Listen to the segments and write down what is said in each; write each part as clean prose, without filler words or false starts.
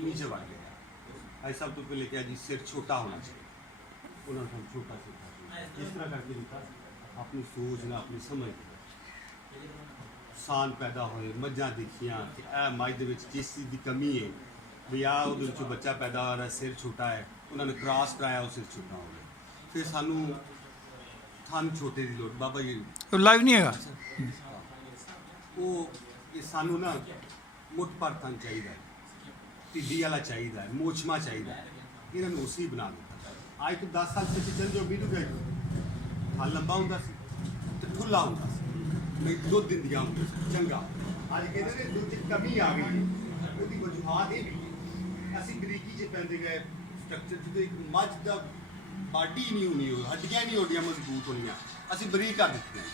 नीचे बढ़ गया। भाई सब तो पहले क्या जी सिर छोटा होना चाहिए, उन्होंने हम छोटा इस तरह करके दिखा अपनी सोच ना अपनी समझ सान पैदा होए मझां देखियां कि ए मझ दे विच जिस चीज़ की कमी है भी आ उहदे विचों बच्चा पैदा हो रहा है, सिर छोटा है, उन्होंने क्रॉस कराया वो सिर छोटा हो गया। फिर सानू थन छोटे की लोड़ बाबा जी लाइव नहीं हैगा। वो ये सानू ना मुठ पर थन चाहिए, टिड्डी वाला चाहिए, मोचमा चाहिए, इन्होंने उसी बना दिता। आज तो 10 साल पिछले चल जाओ वीडियो गए थन लंबा होंदा सी ते खुला होंदा सी, नहीं दुध दिंदियां होंदियां सी चंगा। अज कहते ने दुध च कमी आ गई, ਉਹਦੀ ਵਜੂਹਾਤ ਇਹ ਵੀ ਅਸੀਂ ਬਰੀਕੀ 'ਚ ਪੈਂਦੇ ਗਏ ਸਟਰਕਚਰ ਜਦੋਂ ਇੱਕ ਮੱਝ ਦਾ ਬਾਡੀ ਨਹੀਂ ਹੋਣੀ, ਹੱਡੀਆਂ ਨਹੀਂ ਹੋਣੀਆਂ ਮਜ਼ਬੂਤ ਹੋਣੀਆਂ, ਅਸੀਂ ਬਰੀਕ ਕਰ ਦਿੱਤੀਆਂ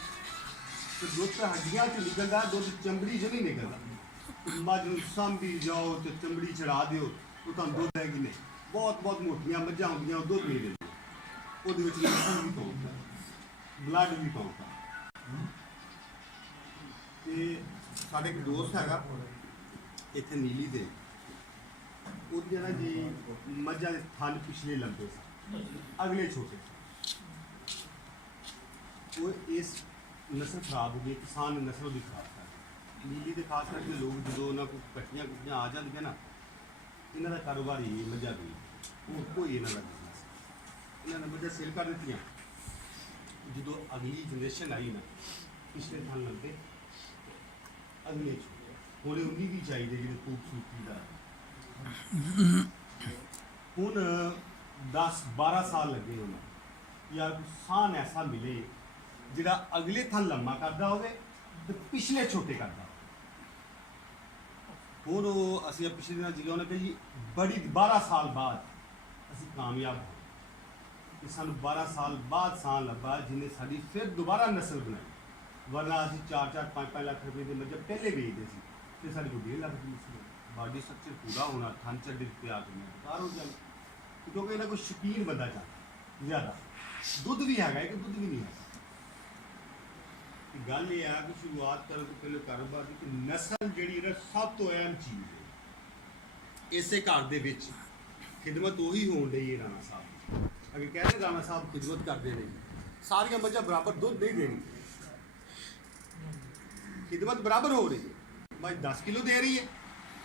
ਤੇ ਦੁੱਧ ਤਾਂ ਹੱਡੀਆਂ 'ਚ ਨਿਕਲਦਾ, ਦੁੱਧ ਚਮੜੀ 'ਚ ਨਹੀਂ ਨਿਕਲਦਾ। ਮੱਝ ਨੂੰ ਸਾਂਭੀ ਜਾਓ ਤੇ ਚਮੜੀ ਚੜਾ ਦਿਓ ਉਹ ਤੁਹਾਨੂੰ ਦੁੱਧ ਹੈਗੀ ਨਹੀਂ। ਬਹੁਤ ਬਹੁਤ ਮੋਟੀਆਂ ਮੱਝਾਂ ਹੁੰਦੀਆਂ ਉਹ ਦੁੱਧ ਨਹੀਂ ਦਿੰਦੀਆਂ, ਉਹਦੇ ਵਿੱਚ ਲਸਣ ਵੀ ਪਾਉਂਦਾ, ਬਲੱਡ ਵੀ ਪਾਉਂਦਾ। ਤੇ ਸਾਡੇ ਇੱਕ ਦੋਸਤ ਹੈਗਾ ਇੱਥੇ ਨੀਲੀ ਦੇ, ਉਹਦੇ ਨਾ ਜੀ ਮੱਝਾਂ ਦੇ ਥਣ ਪਿਛਲੇ ਲੰਬੇ ਸਨ, ਅਗਲੇ ਛੋਟੇ ਸਨ। ਉਹ ਇਸ ਨਸਲ ਖਰਾਬ ਹੋ ਗਈ, ਕਿਸਾਨ ਨੇ ਨਸਲ ਉਹਦੀ ਖਰਾਬ ਕਰ ਦਿੱਤੀ। ਨੀਲੀ ਦੇ ਖਾਸ ਕਰਕੇ ਲੋਕ ਜਦੋਂ ਉਹਨਾਂ ਕੋਲ ਕੱਟੀਆਂ ਕੁੱਟੀਆਂ ਆ ਜਾਂਦੀਆਂ ਨਾ, ਇਹਨਾਂ ਦਾ ਕਾਰੋਬਾਰ ਹੀ ਮੱਝਾਂ ਦੀ, ਹੋਰ ਕੋਈ ਇਹਨਾਂ ਦਾ ਬਿਜ਼ਨਸ। ਇਹਨਾਂ ਨੇ ਮੱਝਾਂ ਸੇਲ ਕਰ ਦਿੱਤੀਆਂ। ਜਦੋਂ ਅਗਲੀ ਜਨਰੇਸ਼ਨ ਆਈ ਨਾ, ਪਿਛਲੇ ਥਣ ਲੰਬੇ ਅਗਲੇ ਛੋਟੇ, ਹੁਣ ਉਨੀ ਵੀ ਚਾਹੀਦੇ ਜਿਹੜੇ ਖੂਬਸੂਰਤੀ ਦਾ। ਹੁਣ 10-12 ਸਾਲ ਲੱਗੇ ਉਹਨਾਂ ਯਾਰ ਸਾਨ ਐਸਾ ਮਿਲੇ ਜਿਹੜਾ ਅਗਲੇ ਥਾਂ ਲੰਮਾ ਕਰਦਾ ਹੋਵੇ ਤੇ ਪਿਛਲੇ ਛੋਟੇ ਕਰਦਾ ਹੋਵੇ। ਹੁਣ ਉਹ ਅਸੀਂ ਪਿਛਲੇ ਦਿਨਾਂ ਜਿਹਾ ਉਹਨੇ ਕਿਹਾ ਜੀ ਬੜੀ 12 ਸਾਲ ਬਾਅਦ ਅਸੀਂ ਕਾਮਯਾਬ ਹੋਏ ਕਿ ਸਾਨੂੰ 12 ਸਾਲ ਬਾਅਦ ਸਾਨ ਲੱਭਾ ਜਿਹਨੇ ਸਾਡੀ ਫਿਰ ਦੁਬਾਰਾ ਨਸਲ ਬਣਾਈ। ਵਰਨਾ ਅਸੀਂ 4-4 5-5 ਲੱਖ ਰੁਪਏ ਦੇ ਮੱਝਾਂ ਪਹਿਲੇ ਵੇਚਦੇ ਸੀ ਤੇ ਸਾਡੀ ਕੋਈ 1.5 ਲੱਖ ਦੀ ਨਸਲ ਬਾਡੀ ਸਟਰਕਚਰ ਪੂਰਾ ਹੋਣਾ, ਥਣ ਚੱਡੇ ਤਿਆਰ ਹੋਣਾ, ਬੇਕਾਰ ਹੋ ਜਾਣਾ। ਕਿਉਂਕਿ ਇਹਨਾਂ ਕੋਈ ਸ਼ੌਕੀਨ ਬੰਦਾ ਚਾਹੁੰਦਾ ਜ਼ਿਆਦਾ, ਦੁੱਧ ਵੀ ਹੈਗਾ ਕਿ ਦੁੱਧ ਵੀ ਨਹੀਂ ਹੈਗਾ। ਗੱਲ ਇਹ ਆ ਕਿ ਸ਼ੁਰੂਆਤ ਕਰਨ ਤੋਂ ਪਹਿਲੇ ਕਾਰੋਬਾਰ ਦੀ ਕਿ ਨਸਲ ਜਿਹੜੀ ਨਾ ਸਭ ਤੋਂ ਅਹਿਮ ਚੀਜ਼ ਹੈ। ਇਸੇ ਘਰ ਦੇ ਵਿੱਚ ਖਿਦਮਤ ਉਹੀ ਹੋਣ ਡਈ ਹੈ ਰਾਣਾ ਸਾਹਿਬ ਦੀ। ਅਗੇ ਕਹਿੰਦੇ ਰਾਣਾ ਸਾਹਿਬ ਖਿਦਮਤ ਕਰਦੇ ਨੇ, ਸਾਰੀਆਂ ਮੱਝਾਂ ਬਰਾਬਰ ਦੁੱਧ ਨਹੀਂ ਦੇਣੀ, खिदमत बराबर हो रही है। मझ 10 किलो दे रही है,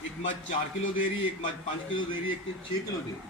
एक मझ 4 किलो दे रही है, एक मझ 5 किलो दे रही है, एक 6 किलो दे रही है।